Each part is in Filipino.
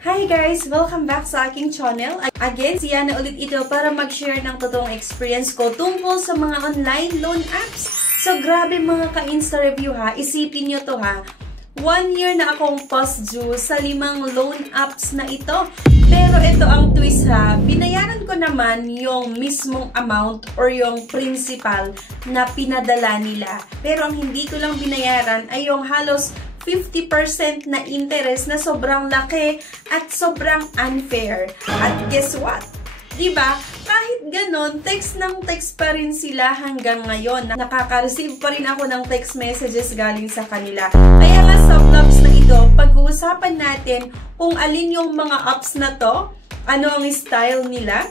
Hi guys! Welcome back sa aking channel. Again, siya na ulit ito para mag-share ng totoong experience ko tungkol sa mga online loan apps. So grabe mga ka-Insta review ha, isipin nyo to ha. 1 year na akong past due sa 5 loan apps na ito. Pero ito ang twist ha, binayaran ko naman yung mismong amount or yung principal na pinadala nila. Pero ang hindi ko lang binayaran ay yung halos 50% na interest na sobrang laki at sobrang unfair. At guess what? Diba? Kahit ganon, text ng text pa rin sila hanggang ngayon. Nakaka-receive pa rin ako ng text messages galing sa kanila. Kaya nga sa vlogs na ito, pag-uusapan natin kung alin yung mga apps na to, ano ang style nila,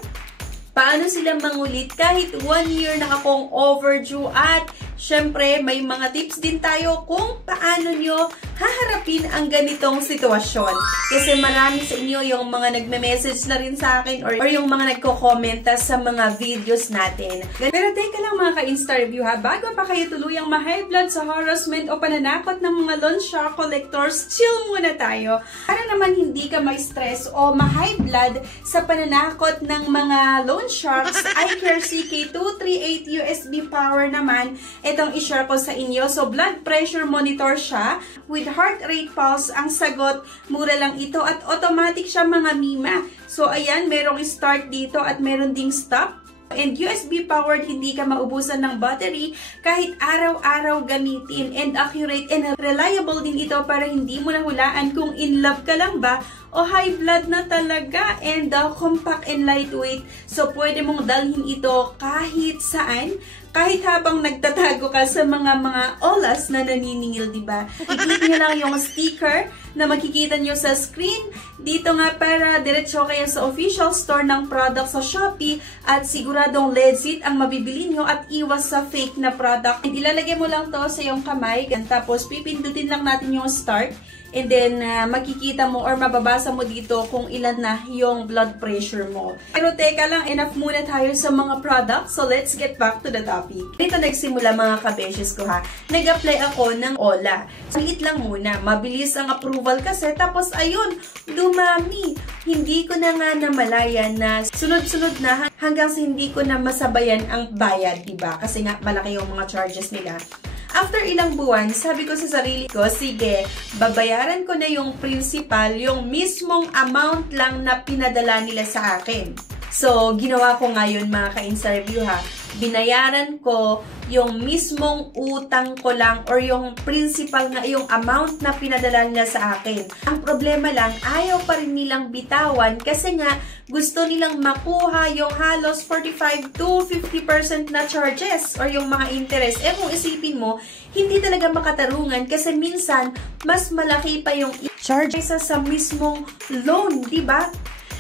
paano sila mangulit kahit 1 year na akong overdue at syempre, may mga tips din tayo kung paano nyo haharapin ang ganitong sitwasyon. Kasi marami sa inyo yung mga nagme-message na rin sa akin or yung mga nagko-commenta sa mga videos natin. Pero teka lang mga ka-Insta review ha, bago pa kayo tuluyang ma-high blood sa harassment o pananakot ng mga loan shark collectors, chill muna tayo. Para naman hindi ka ma-stress o ma-high blood sa pananakot ng mga loan sharks, iCare CK238 USB power naman, itong i-share ko sa inyo. So, blood pressure monitor siya with heart rate pulse. Ang sagot, mura lang ito at automatic siya mga mima. So, ayan, merong start dito at meron ding stop. And USB powered, hindi ka maubusan ng battery kahit araw-araw gamitin. And accurate and reliable din ito para hindi mo nahulaan kung in love ka lang ba o high blood na talaga. And compact and lightweight. So, pwede mong dalhin ito kahit saan. Kahit habang nagtatago ka sa mga olas na naniningil, diba? I-click nyo lang yung sticker na makikita nyo sa screen. Dito nga para diretso kayo sa official store ng product sa Shopee at siguradong legit ang mabibili nyo at iwas sa fake na product. And ilalagay mo lang to sa iyong kamay. Tapos pipindutin lang natin yung start. And then, makikita mo or mababasa mo dito kung ilan na yung blood pressure mo. Pero teka lang, enough muna tayo sa mga products. So, let's get back to the topic. Dito nagsimula mga kabeshes ko ha. Nag-apply ako ng OLA. Sulit lang muna. Mabilis ang approval kasi. Tapos, ayun, dumami. Hindi ko na nga namalayan na sunod-sunod na hanggang sa hindi ko na masabayan ang bayad, diba? Kasi nga, malaki yung mga charges nila. After ilang buwan, sabi ko sa sarili ko, sige, babayaran ko na yung principal, yung mismong amount lang na pinadala nila sa akin. So, ginawa ko ngayon mga ka-Insta review ha. Binayaran ko yung mismong utang ko lang or yung principal nga, yung amount na pinadala nila sa akin. Ang problema lang, ayaw pa rin nilang bitawan kasi nga gusto nilang makuha yung halos 45 to 50% na charges or yung mga interest. Eh kung isipin mo, hindi talaga makatarungan kasi minsan mas malaki pa yung charges sa mismong loan, di ba?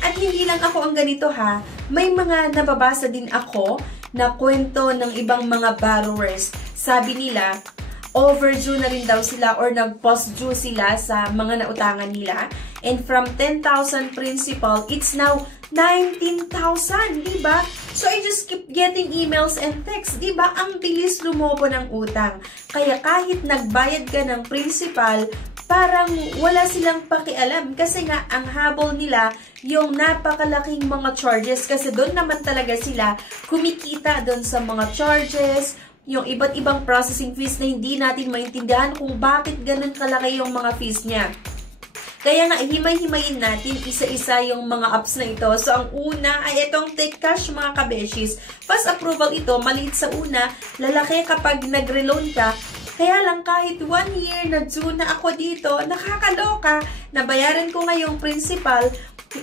At hindi lang ako ang ganito ha, may mga nababasa din ako na kwento ng ibang mga borrowers. Sabi nila, overdue na rin daw sila or nag-post due sila sa mga nautangan nila. And from 10,000 principal, it's now 19,000, diba? So, I just keep getting emails and texts, diba? Ang bilis lumobo ng utang. Kaya kahit nagbayad ka ng principal, parang wala silang pakialam kasi nga ang habol nila yung napakalaking mga charges kasi doon naman talaga sila kumikita doon sa mga charges, yung iba't ibang processing fees na hindi natin maintindihan kung bakit ganun kalaki yung mga fees niya. Kaya nga, himay-himayin natin isa-isa yung mga apps na ito. So, ang una ay itong Take Cash mga kabeshis. Fast approval ito, maliit sa una, lalaki kapag nagre-loan ka. Kaya lang kahit 1 year na due na ako dito, nakakaloka. Nabayaran ko ngayong principal,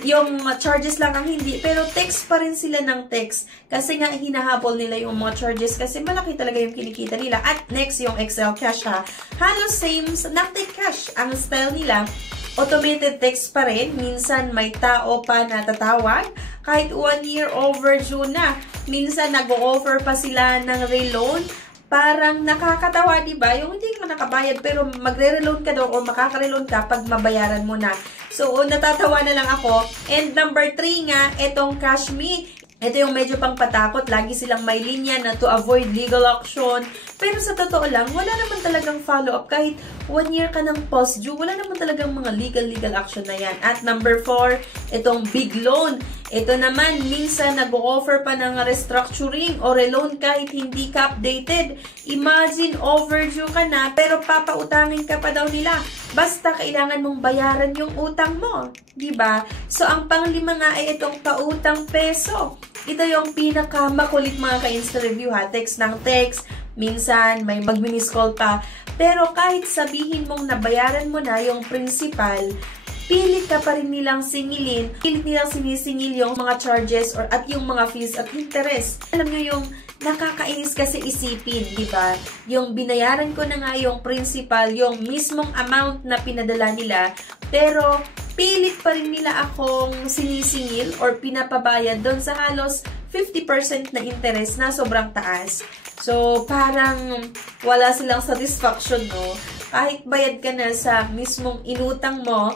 yung charges lang ang hindi, pero text pa rin sila ng text. Kasi nga hinahabol nila yung mga charges kasi malaki talaga yung kinikita nila. At next, yung Excel Cash ha. Halos same na Take Cash. Ang style nila, automated text pa rin. Minsan may tao pa na tatawag. Kahit 1 year overdue na. Minsan nag-o-offer pa sila ng reloan. Parang nakakatawa, diba? Yung hindi ka nakabayad pero magre-reloan ka daw o makaka-reloan ka pag mabayaran mo na. So, natatawa na lang ako. And number 3 nga, itong Cash Me. Ito yung medyo pang patakot. Lagi silang may linya na to avoid legal action. Pero sa totoo lang, wala naman talagang follow-up. Kahit 1 year ka ng past due, wala naman talagang mga legal action na yan. At number 4, itong big loan. Ito naman, minsan nag-offer pa ng restructuring o reloan kahit hindi ka updated. Imagine, overdue ka na, pero papautangin ka pa daw nila. Basta kailangan mong bayaran yung utang mo. Diba? So, ang panglima nga ay itong pautang peso. Ito yung pinakamakulit mga ka-Insta Review ha. Text ng text. Minsan, may mag-miss call pa. Pero kahit sabihin mong nabayaran mo na yung principal, pilit ka pa rin nilang singilin. Pilit nilang sinisingil yung mga charges at yung mga fees at interest. Alam nyo yung nakakainis kasi isipin, di ba? Yung binayaran ko na nga yung principal, yung mismong amount na pinadala nila, pero pilit pa rin nila akong sinisingil or pinapabayad doon sa halos 50% na interest na sobrang taas. So, parang wala silang satisfaction, no? Kahit bayad ka na sa mismong inutang mo,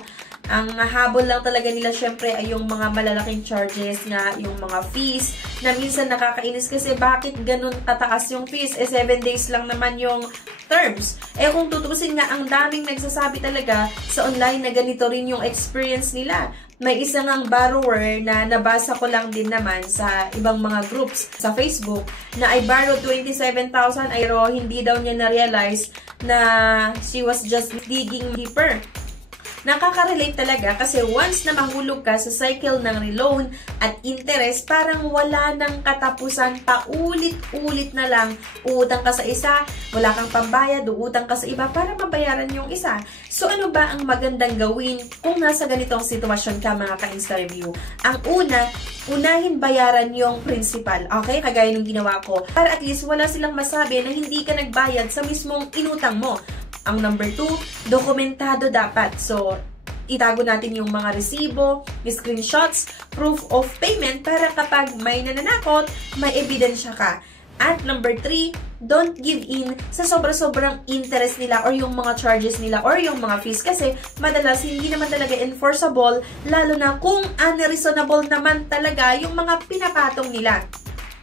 ang habol lang talaga nila syempre ay yung mga malalaking charges nga, yung mga fees, na minsan nakakainis kasi bakit ganun tataas yung fees? 7 days lang naman yung terms. Kung tutusin nga, ang daming nagsasabi talaga sa online na ganito rin yung experience nila. May isang ang borrower na nabasa ko lang din naman sa ibang mga groups sa Facebook na I borrowed 27,000 pero hindi daw niya na-realize na she was just digging deeper. Nakaka-relate talaga kasi once na mahulog ka sa cycle ng reloan at interest, parang wala nang katapusan, paulit-ulit na lang. Uutang ka sa isa, wala kang pambayad, uutang ka sa iba para mabayaran yung isa. So ano ba ang magandang gawin kung nasa ganitong sitwasyon ka mga ka-Insta Review? Ang una, unahin bayaran yung principal, okay? Kagaya ng ginawa ko. Para at least wala silang masabi na hindi ka nagbayad sa mismong inutang mo. Ang number 2, dokumentado dapat. So, itago natin yung mga resibo, screenshots, proof of payment para kapag may nananakot, may ebidensya ka. At number 3, don't give in sa sobra-sobrang interest nila or yung mga charges nila or yung mga fees kasi madalas hindi naman talaga enforceable, lalo na kung unreasonable naman talaga yung mga pinapatong nila.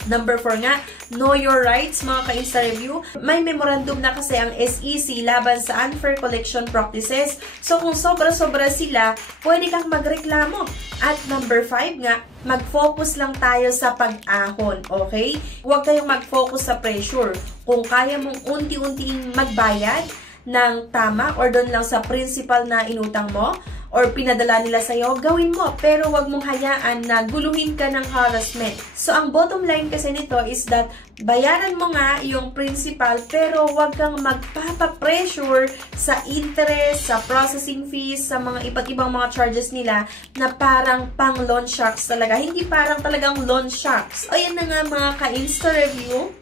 Number 4 nga, know your rights mga ka-Insta Review. May memorandum na kasi ang SEC laban sa unfair collection practices. So kung sobra-sobra sila, pwede kang magreklamo. At number 5 nga, mag-focus lang tayo sa pag-ahon, okay? Huwag kayong mag-focus sa pressure. Kung kaya mong unti-unting magbayad ng tama or doon lang sa principal na inutang mo, or pinadala nila sa'yo, gawin mo. Pero wag mong hayaan na guluhin ka ng harassment. So, ang bottom line kasi nito is that bayaran mo nga yung principal pero wag kang magpapapressure sa interest, sa processing fees, sa mga iba't ibang mga charges nila na parang pang loan sharks talaga. Hindi parang talagang loan sharks. O yan na nga mga ka-Insta Review.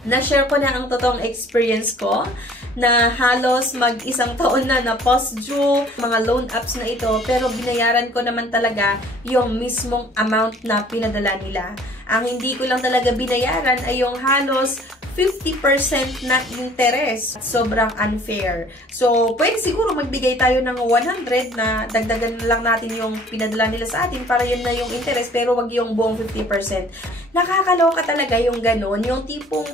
Na-share ko na ang totoong experience ko na halos mag-1 taon na post due mga loan apps na ito pero binayaran ko naman talaga yung mismong amount na pinadala nila. Ang hindi ko lang talaga binayaran ay yung halos 50% na interest. Sobrang unfair. So, pwede siguro magbigay tayo ng 100 na dagdagan na lang natin yung pinadala nila sa atin para yun na yung interest pero wag yung buong 50%. Nakakaloka talaga yung ganon. Yung tipong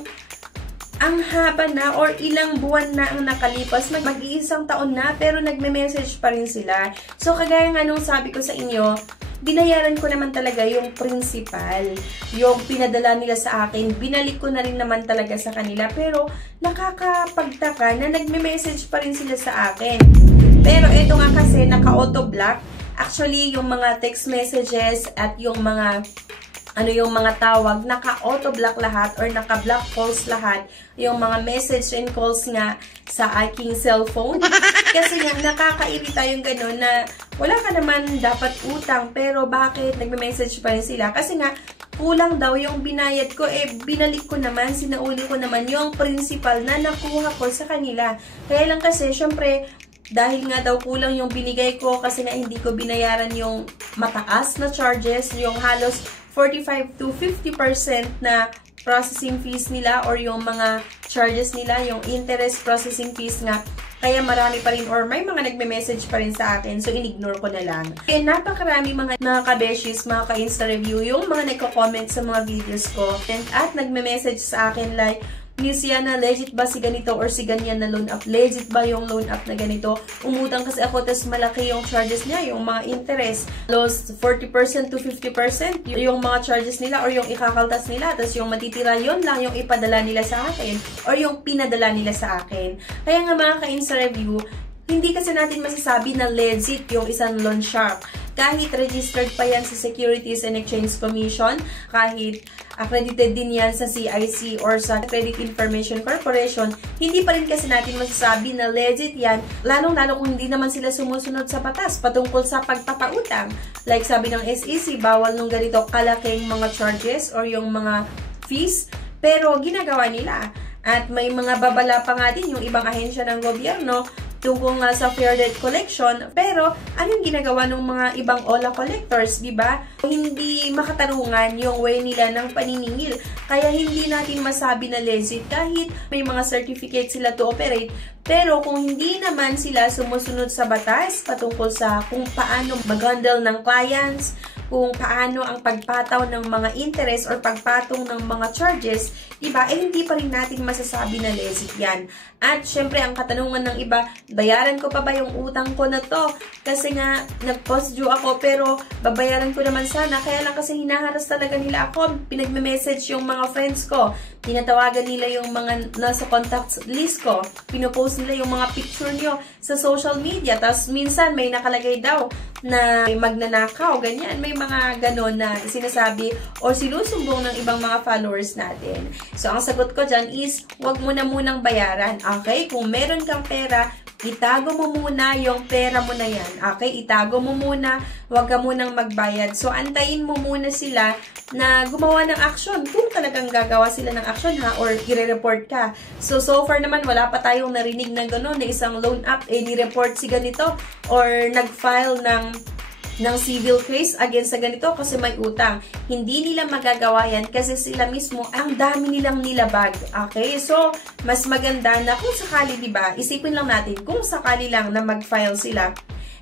ang haba na or ilang buwan na ang nakalipas, mag-1 taon na pero nagme-message pa rin sila. So, kagaya nga nung sabi ko sa inyo, binayaran ko naman talaga yung principal. Yung pinadala nila sa akin, binalik ko na rin naman talaga sa kanila. Pero, nakakapagtaka na nagme-message pa rin sila sa akin. Pero, ito nga kasi, naka-auto-block. Actually, yung mga text messages at yung mga yung mga tawag, naka-auto-block lahat or naka-block calls lahat. Yung mga message and calls nga sa aking cellphone. Kasi nga, nakakairita yung gano'n na wala ka naman dapat utang pero bakit nagme-message pa rin sila? Kasi nga, kulang daw yung binayad ko, binalik ko naman, sinauli ko naman yung principal na nakuha ko sa kanila. Kaya lang kasi, syempre, dahil nga daw kulang yung binigay ko kasi nga hindi ko binayaran yung mataas na charges, yung halos 45 to 50% na processing fees nila or yung mga charges nila, yung interest processing fees nga. Kaya marami pa rin or may mga nagme-message pa rin sa akin. So, in-ignore ko na lang. Kaya napakarami mga kabeshis, mga ka-Insta Review, yung mga nagko-comment sa mga videos ko. At nagme-message sa akin like, ni Siana, legit ba si ganito or si ganyan na loan app? Legit ba yung loan app na ganito? Umutang kasi ako, tas malaki yung charges niya, yung mga interest. Lost 40% to 50% yung mga charges nila or yung ikakaltas nila. Tas yung matitira, yun lang yung ipadala nila sa akin or yung pinadala nila sa akin. Kaya nga mga ka-Insta Review, hindi kasi natin masasabi na legit yung isang loan shark. Kahit registered pa yan sa Securities and Exchange Commission, kahit accredited din yan sa CIC or sa Credit Information Corporation, hindi pa rin kasi natin masasabi na legit yan, lalong-lalo kung hindi naman sila sumusunod sa batas patungkol sa pagpapautang. Like sabi ng SEC, bawal nung ganito kalaking mga charges or yung mga fees, pero ginagawa nila. At may mga babala pa nga din yung ibang ahensya ng gobyerno tungkol nga sa fair debt collection, pero anong ginagawa ng mga ibang OLA collectors, di ba? Hindi makatarungan yung way nila ng paniningil. Kaya hindi natin masabi na legit kahit may mga certificate sila to operate, pero kung hindi naman sila sumusunod sa batas patungkol sa kung paano mag-handle ng clients, kung paano ang pagpataw ng mga interest or pagpatong ng mga charges, iba, hindi pa rin natin masasabi na legit yan. At syempre, ang katanungan ng iba, bayaran ko pa ba yung utang ko na to? Kasi nga, nag-post due ako, pero babayaran ko naman sana. Kaya lang kasi hinaharas talaga nila ako. Pinagme-message yung mga friends ko. Tinatawagan nila yung mga nasa contact list ko. Pinopost nila yung mga picture nyo sa social media. Tapos minsan, may nakalagay daw na may magnanakaw, ganyan. May mga ganon na sinasabi o sinusumbong ng ibang mga followers natin. So, ang sagot ko dyan is, wag mo na munang bayaran. Okay? Kung meron kang pera, itago mo muna yung pera mo na yan. Okay? Itago mo muna, wag ka munang magbayad. So, antayin mo muna sila na gumawa ng action. Kung talagang gagawa sila ng action ha, or i-report ka. So far naman, wala pa tayong narinig na gano'n, na isang loan app, ni-report si ganito, or nag-file ng civil case against sa ganito kasi may utang. Hindi nila magagawa yan kasi sila mismo, ang dami nilang nilabag. Okay? So, mas maganda na kung sakali, diba, isipin lang natin, kung sakali lang na mag-file sila,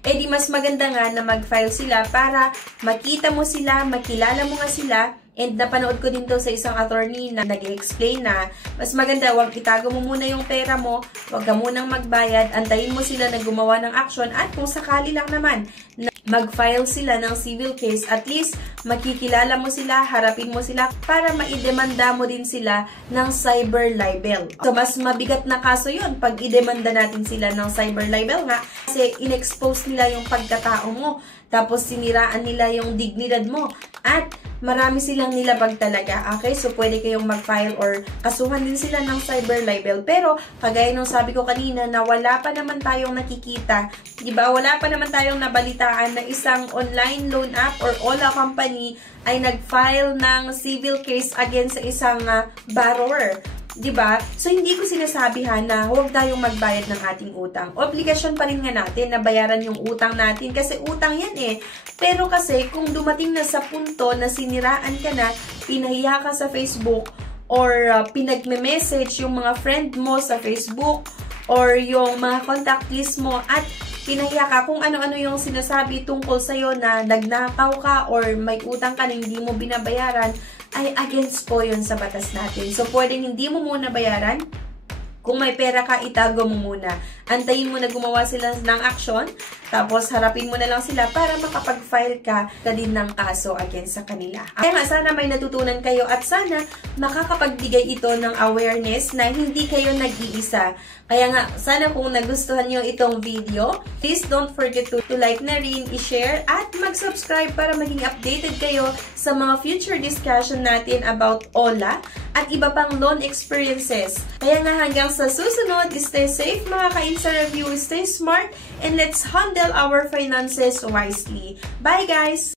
eh di mas maganda nga na mag-file sila para makita mo sila, makilala mo nga sila. And napanood ko din to sa isang attorney na nag-explain na mas maganda, wag itago mo muna yung pera mo, wag ka munang magbayad, antayin mo sila na gumawa ng action, at kung sakali lang naman na mag-file sila ng civil case, at least makikilala mo sila, harapin mo sila para maidemanda mo din sila ng cyber libel. So mas mabigat na kaso yun pag idemanda natin sila ng cyber libel nga kasi in-expose nila yung pagkatao mo, tapos siniraan nila yung dignidad mo, at marami silang nilabag talaga. Okay? So, pwede kayong mag-file or kasuhan din sila ng cyber libel. Pero, kagaya nung sabi ko kanina na wala pa naman tayong nakikita, diba? Wala pa naman tayong nabalitaan na isang online loan app or OLA company ay nag-file ng civil case against sa isang borrower. Diba? So, hindi ko sinasabihan na huwag tayong magbayad ng ating utang. Obligasyon pa rin nga natin na bayaran yung utang natin kasi utang yan eh. Pero kasi, kung dumating na sa punto na siniraan ka na, pinahiya ka sa Facebook, or pinagme-message yung mga friend mo sa Facebook, or yung mga contact list mo, at pinahiya ka kung ano-ano yung sinasabi tungkol sa'yo na nagnakaw ka or may utang ka na hindi mo binabayaran, ay against po yun sa batas natin. So, pwedeng hindi mo muna bayaran. Kung may pera ka, itago mo muna. Antayin mo na gumawa sila ng action, tapos harapin mo na lang sila para makapag-file ka din ng kaso against sa kanila. Kaya nga, sana may natutunan kayo at sana makakapagbigay ito ng awareness na hindi kayo nag-iisa. Kaya nga, sana kung nagustuhan nyo itong video, please don't forget to like na rin, i-share, at mag-subscribe para maging updated kayo sa mga future discussion natin about OLA at iba pang loan experiences. Kaya nga hanggang sa susunod, stay safe mga ka-Insta Review, stay smart, and let's handle our finances wisely. Bye guys!